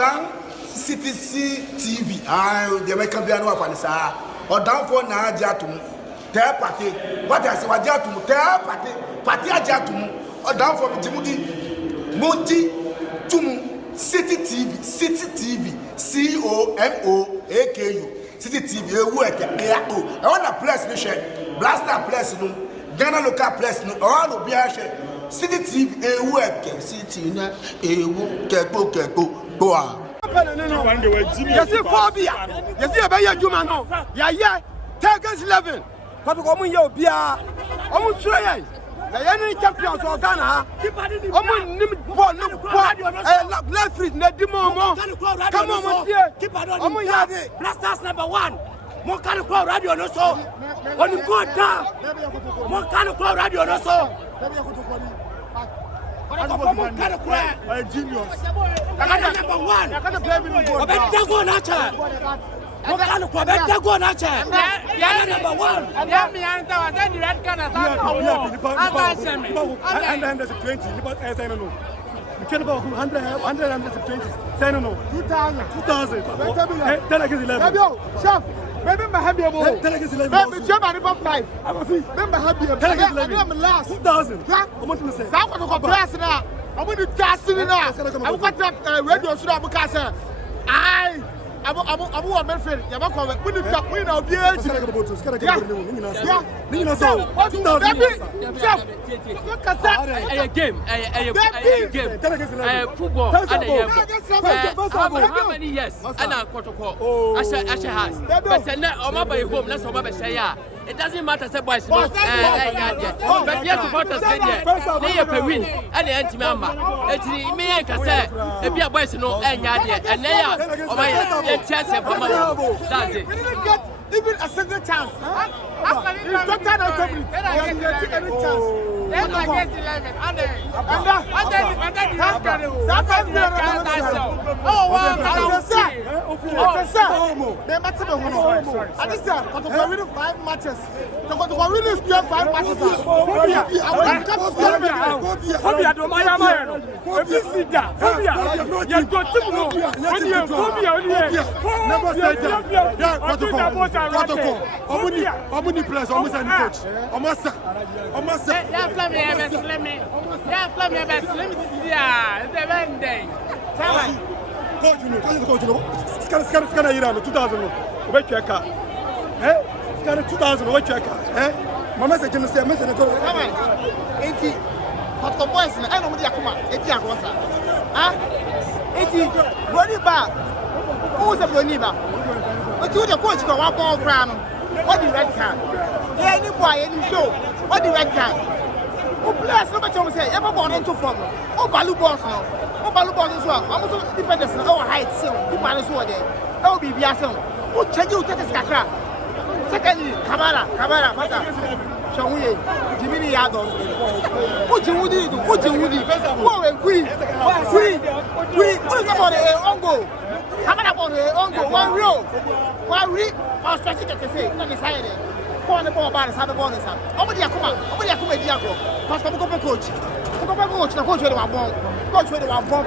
down CTC TV. The American Piano of Anissa. Or down for Najatum. Tell party. What I say, Wajatum. Tell party. Party Ajatum. Or down for Timothy. Monty Tum. City TV. City TV. COMOAKU. City TV. I want a place nation. Blaster place no. Ghana local place no. All will be a share. City TV. City na. Keko. Go on. You see phobia. You see a better human now. Yeah. Tigers 11. Kotoko mu ye obia. Omu try. Na ye champions of Ghana. Omu nim ball no ball. Left free na di mo. Come on, omu ya Blasters number 1. Mo kan ko radio no so. Oni go down. Mo kan ko radio no so. Genius. Number 1. Obeta go na cha. Mo kan ko obeta go na cha. Ya number 1. Ya mi anta wa say the red card as and then there's a 20. Say no. You can't about 120. Say no. 2000. Then I get 11. Chef. Maybe my happy about. Then I get 11. Maybe Jim and about 5. Remember happy about. Then I get 11. I'm last. 2000. Yeah. I'm going to say. I'm going to go blast now. I'm going to cast it now. I'm going to radio should have cast it. I'm a friend. I'm a comment. We need to win our beer. Yeah. a game. Football. How many years? And Kotoko. Asha has. But now, by home, let's say, it doesn't matter, say boys. But yes, supporters say they win and the anti member. It's me and say, if you are boys, no, and they are chance for my. That's it. Even a single chance. You don't have any chance. Then against 11. Let me see. It's a Monday. Scan a year 2000. Wait your car. Scan 2000. Wait your car. Mama said, "You say, Mister, go." 80. But the boys, I know what you come. 80 akosa. 80. Body back. Who's a body back? But you the coach go one ball crown. What the red card? Yeah, any boy, any show. What the red card? Oh, bless, nobody tell me say, ever born into from. Oh, Balu boss now. Oh, Balu boss as well. I'm also defenders in our height, so you manage what there. That will be Biason. Who change you, take a scacra. Secondly, Kamara, Mata. Shawi, Jimmy Yados. What you would do, what you would do. Oh, we, what is about the Ongo? Kamara on the Ongo, one real, one real, or strategic to say, let me say it. On the ball, the bonus. Over the Akuma, Diago. Pastor coach. The coach with one ball. Coach with one ball.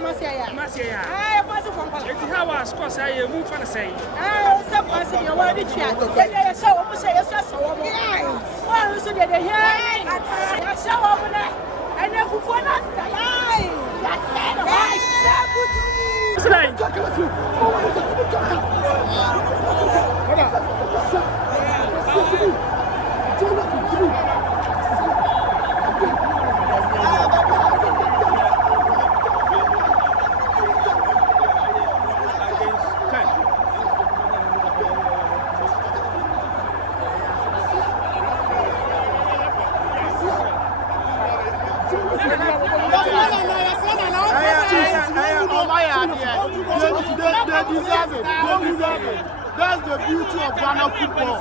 Masia. I was from It's how I score say move for the say. some person you want to chat. They saw what say so. Well, so they hear I saw over there. And then for not They deserve it. That's the beauty of Ghana football.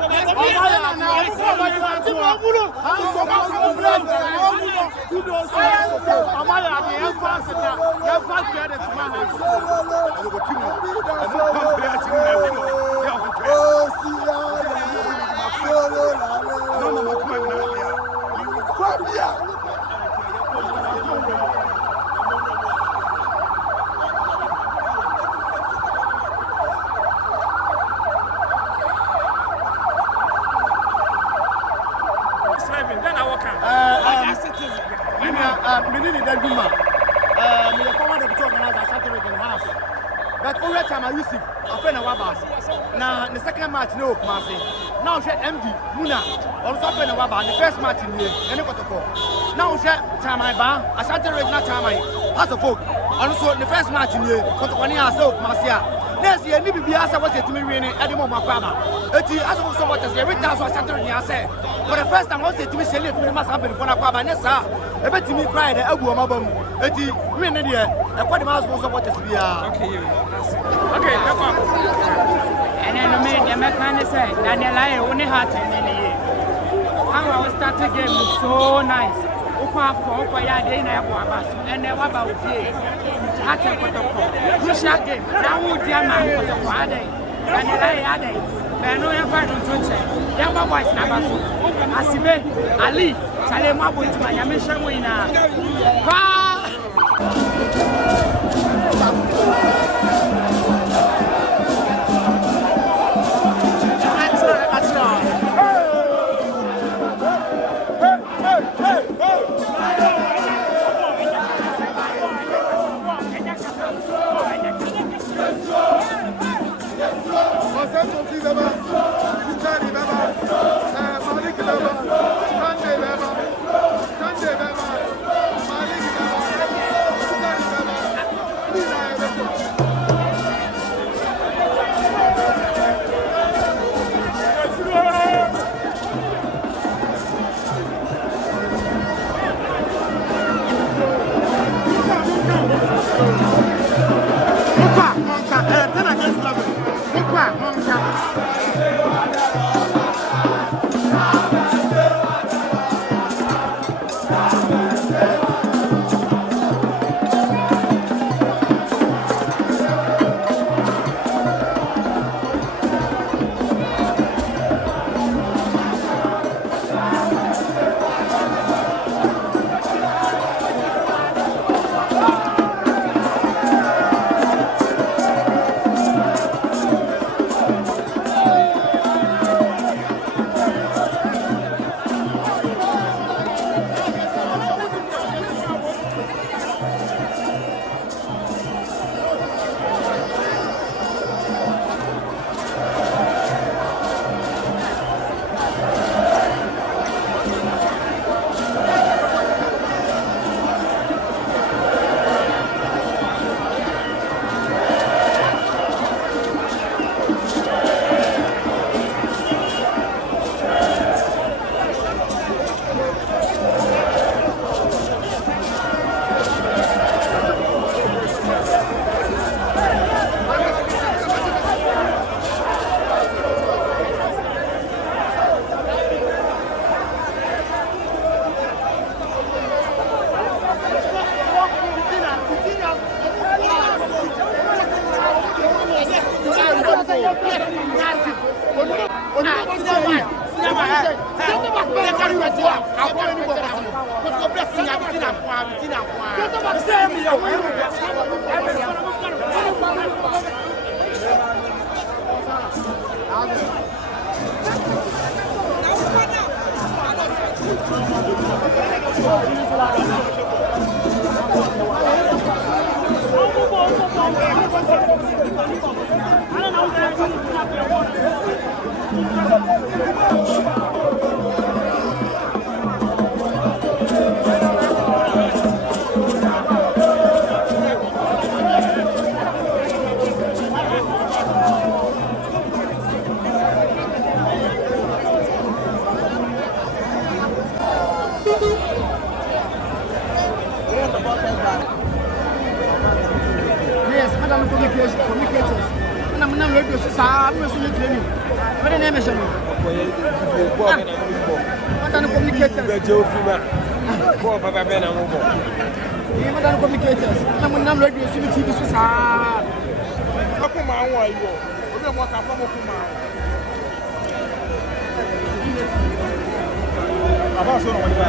But over time I used to after na waba na the second match no Kumasi now she MD Muna also after na waba the first match in here any Kotoko now she Chamai ba Asantehene na Chamai as a folk also the first match in here Kotoko ni aso Kumasi next year ni bibi asa was etimi win e de mo makwaba eti aso so what is every time so Asantehene ni asa for the first time was etimi shele etimi masa happen for na kwaba ne sa ebetimi cry de agu omabam eti win ne de e kwa de ma so what is bia Okay, come on. And then the mechanic said, Daniel, I only had 10 minutes. How I started game was so nice. And then what about you? Crucial game. Now, would dear man put a party? Daniel, I had it. But no, you're fine on Twitter. Younger boys, Nabasu. Asibe, Ali, Salema, with my mission winner. saa no so ne training what the name is no what the communicators be je ofima ko papa be na mo bo ni what the communicators na mo nam radio so TV so saa ko ma won ayo obi mo ka fa mo ko ma aba so no woni ba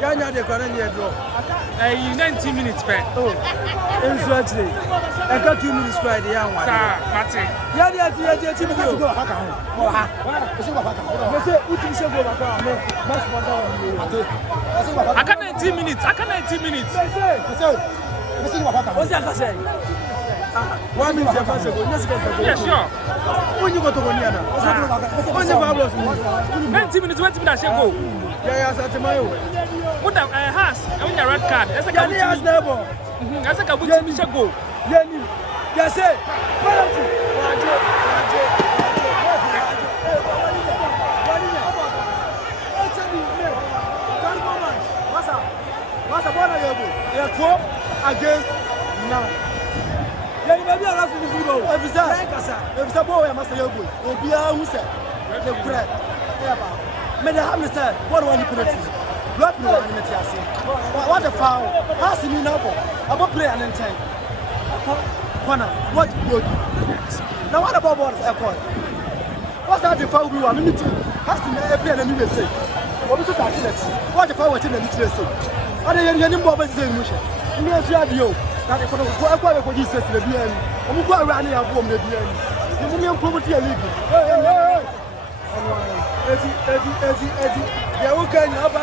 Yanya de kwana ni edro. 90 minutes back. Oh. Enso actually. I got 2 minutes cry the yan one. Sir, Martin. Yanya ti mi go. Go haka ho. Mo ha. Me say uti se go haka mo. Mas mo da I can 19 minutes. I can 19 minutes. Me say go haka. What's that say? 1 minute ya fast go. Yes go. Yeah, sure. Only go to go ni ana. Only fabulous. 90 minutes wait me that she go. Yeah, Asantehene. What the has? I mean the red card. That's a Yeah, has never. That's a kabuti me she go. Yeni. Yes, sir. Penalty. What's up? Against now. Yeah, you may be a laugh in the football. If it's a boy, I must say, you'll be a who said, the crack. May they have me said, what do I need to do? Block me on the Metiasi. What a foul. Pass me now. About play and then take. Corner. What you do? Now, what about what airport? What's that the foul we want me to? Has to be an enemy say. What is it? What the foul was in the literacy? Are they any more than the mission? You know, radio. That is what you said to the BN. I'm going to run here from the BN. You will property a league. Hey. Eddie. Yeah, okay, now back.